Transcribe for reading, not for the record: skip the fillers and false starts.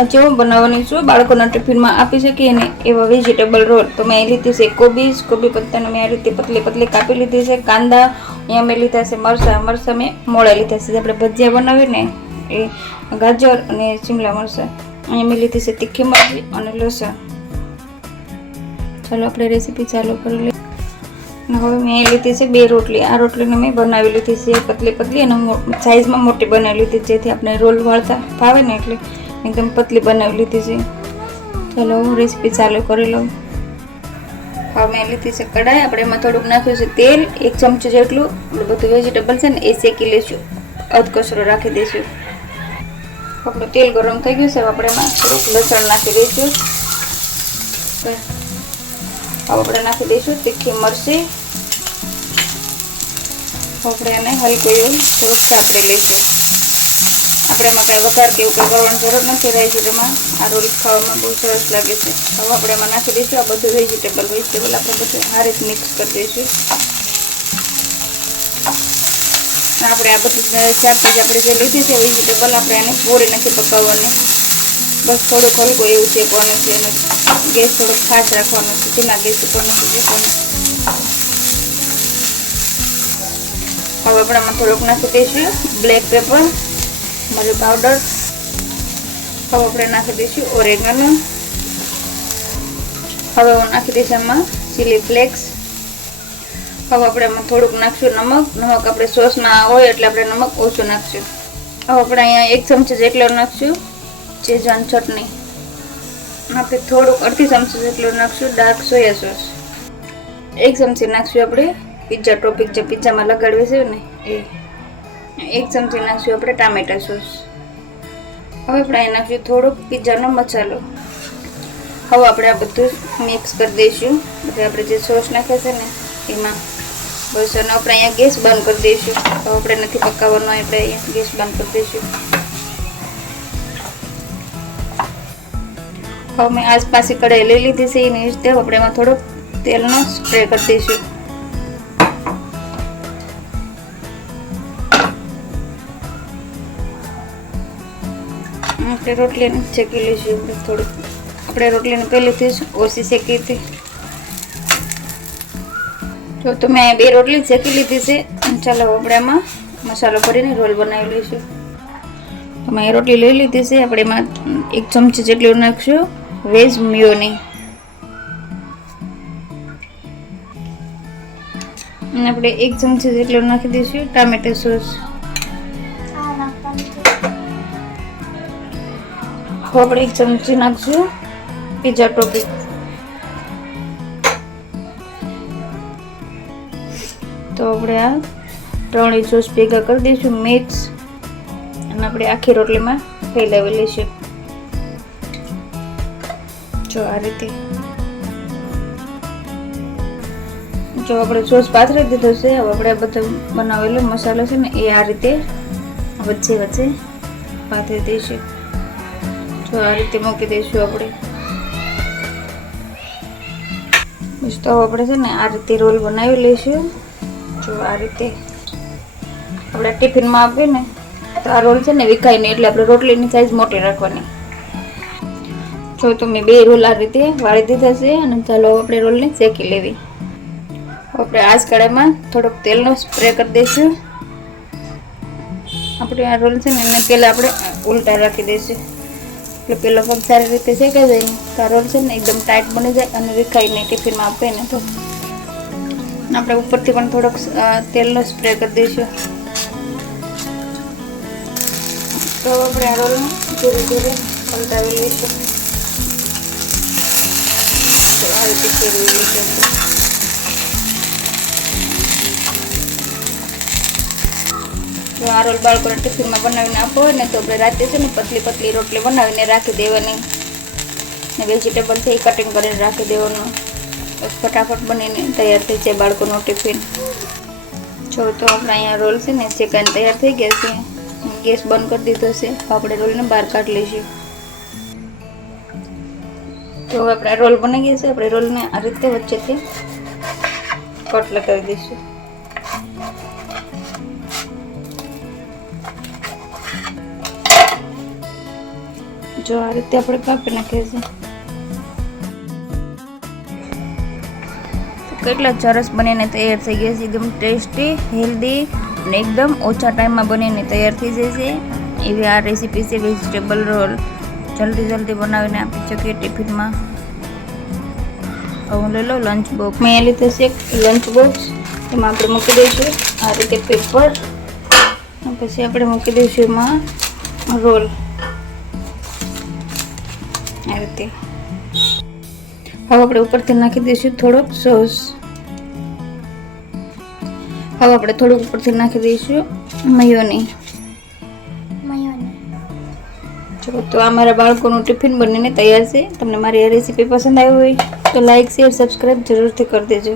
આજે હું બનાવવાની છું બાળકોના ટિફિનમાં આપી શકીએ ને એવા વેજીટેબલ રોલ. તો મેં લીધી છે કોબી પત્તાને મેં આ રીતે પતલી પતલી કાપી લીધી છે. કાંદા અહીંયા મેં લીધા છે મરચાં મેં મોળા લીધા છે. આપણે ભજીયા બનાવીએ ને એ ગાજર અને શિમલા મરચાં. અહીંયા મેં લીધી છે તીખી મરચી અને લસણ. ચાલો આપણે રેસીપી ચાલુ કરી લઈએ. હવે મેં લીધી છે 2 રોટલી. આ રોટલીને મેં બનાવી લીધી છે પતલી પતલી અને સાઈઝમાં મોટી બનાવી લીધી, જેથી આપણે રોલ વાળતા ફાવે ને એટલે એકદમ પતલી બનાવી લીધી છે. ચાલો રેસીપી ચાલુ કરી લઉં. હવે મેં લીધી છે કઢાઈ. આપણે એમાં થોડુંક નાખ્યું છે તેલ, 1 ચમચી જેટલું. આપણે બધું વેજીટેબલ છે ને એ શેકી લઈશું, અધ કચરો રાખી દઈશું. આપણું તેલ ગરમ થઈ ગયું છે. આપણે એમાં થોડુંક લસણ નાખી દઈશું. હવે આપણે નાખી દઈશું તીખી મરચી. આપણે એને હલકું એવું થોડુંક સાંકળી લઈશું. આપણે એમાં કાંઈ વઘાર કે એવું કંઈ કરવાની જરૂર નથી રહી છે. તેમાં આ રોલ ખાવામાં બહુ સરસ લાગે છે. હવે આપણે એમાં નાખી દઈશું આ બધું વેજીટેબલ આપણે બધું સારી રીતે મિક્સ કરી દઈશું. આપણે આ બધું 4 ચીજ આપણે જે લીધી છે વેજીટેબલ, આપણે એને પૂરી નથી પકાવવાની, બસ થોડુંક હલકું એવું શેકવાનું છે અને ગેસ થોડોક ફાસ્ટ રાખવાનો છે, ધીમા ગેસ ઉપર નથી શેકવાનું. હવે આપણે આમાં થોડુંક નાખી દઈશું બ્લેક પેપર, મરી પાવડર. હવે આપણે નાખી દઈશું ઓરેગાનો. હવે હું નાખી દઈશું એમાં ચીલી ફ્લેક્સ. હવે આપણે એમાં થોડુંક નાખશું નમક આપણે સોસમાં હોય એટલે આપણે નમક ઓછું નાખશું. હવે આપણે અહીંયા 1 ચમચી જેટલો નાખશું શેઝવાન ચટણી. આપણે થોડુંક અડધી ચમચી જેટલું નાખશું ડાર્ક સોયા સોસ. 1 ચમચી નાખશું આપણે પિઝા ટોપિક જે પિઝામાં લગાડવી છે ને એ. 1 ચમચી નાખશું આપણે ટામેટા સોસ. હવે આપણે અહીં નાખશું થોડોક પિઝાનો મસાલો. હવે આપણે આ બધું મિક્સ કરી દઈશું. એટલે આપણે જે સોસ નાખે છે ને એમાં બસ. અને આપણે અહીંયા ગેસ બંધ કરી દઈશું. હવે આપણે નથી પકાવવાનો, આપણે અહીંયા ગેસ બંધ કરી દઈશું. હવે મેં આસપાસી કઢાઈ લઈ લીધી છે. એની રીતે આપણે એમાં થોડોક તેલનો સ્પ્રે કરી દઈશું. આપણે રોટલીને શેકી લઈશું. આપણે રોટલીને પહેલેથી જ ઓછી શેકી હતી. તો મેં 2 રોટલી શેકી લીધી છે. ચાલો આપણે એમાં મસાલો ભરીને રોલ બનાવી લઈશું. તો મેં રોટલી લઈ લીધી છે. આપણે એમાં 1 ચમચી જેટલું નાખશું વેજ મિયોની. અને આપણે 1 ચમચી જેટલું નાખી દઈશું ટામેટા સોસ. આપણે 1 ચમચી નાખશું પિઝા ટોપિક. તો આપણે આ 3 સોસ ભેગા કરી દઈશું મિક્સ, અને આપણે આખી રોટલીમાં ફેલાવી લઈશું. જો આ રીતે જો આપણે સોસ પાથરી દીધો છે. હવે આપણે બધો બનાવેલો મસાલો છે ને એ આ રીતે વચ્ચે પાથરી દઈશું. તો આ રીતે મૂકી દઈશું આપણે. બસ તો આપણે છે ને આ રીતે રોલ બનાવી લઈશું. જો આ રીતે આપણે ટિફિનમાં આપીએ ને તો આ રોલ છે ને વિખાય નહીં, એટલે આપણે રોટલીની સાઈઝ મોટી રાખવાની. જો તો મેં 2 રોલ આ રીતે વાળી દીધા છે. અને ચાલો આપણે રોલને શેકી લેવી. આપણે આ જ કઢાઈમાં થોડોક તેલનો સ્પ્રે કરી દઈશું. આપણે આ રોલ છે ને એને પહેલાં આપણે ઉલટા રાખી દઈશું, એટલે પેલો પગ સારી રીતે શેકાઈ જાય ને તો આ રોલ છે ને એકદમ ટાઈટ બની જાય અને વિખાય નહીં ટિફિનમાં આપે ને તો. આપણે ઉપરથી પણ થોડોક તેલનો સ્પ્રે કરી દઈશું. તો આપણે આ રોલને ધીરે ધીરે પલટાવી લઈશું. તો આ રીતે ફેરવી લઈશું. જો આ રોલ બાળકોને ટિફિનમાં બનાવીને આપવો હોય ને તો આપણે રાતે છે ને પતલી રોટલી બનાવીને રાખી દેવાની, ને વેજીટેબલ છે એ કટિંગ કરીને રાખી દેવાનું. બસ ફટાફટ બનીને તૈયાર થઈ જાય બાળકોનું ટિફિન. જો તો આપણે અહીંયા રોલ છે ને શેકાઈને તૈયાર થઈ ગયા છે. ગેસ બંધ કરી દીધો છે. આપણે રોલને બહાર કાઢી લઈશું. તો આપણે રોલ બની ગયા છે. આપણે રોલને આ રીતે વચ્ચેથી કટ લગાવી દઈશું. જો આ રીતે આપણે કાપી નાખીએ છીએ. કેટલા સરસ બનીને તૈયાર થઈ ગયા છે. એકદમ ટેસ્ટી, હેલ્ધી અને એકદમ ઓછા ટાઈમમાં બનીને તૈયાર થઈ જાય છે એવી આ રેસીપી છે વેજીટેબલ રોલ. જલ્દી બનાવીને આપી શકીએ ટિફિનમાં. હું લઈ લઉં લંચ બોક્સ. મેં લીધું છે લંચ બોક્સ. એમાં આપણે મૂકી દઈશું આ રીતે પેપર. પછી આપણે મૂકી દઈશું એમાં રોલ આ રીતે. હવે આપણે ઉપરથી નાખી દઈશું થોડોક સોસ. હવે આપણે થોડુંક ઉપરથી નાખી દઈશું મયોની. તો આ મારા બાળકોનું ટિફિન બનીને તૈયાર છે. તમને મારી આ રેસીપી પસંદ આવી હોય તો લાઈક, શેર, સબસ્ક્રાઈબ જરૂરથી કરી દેજો.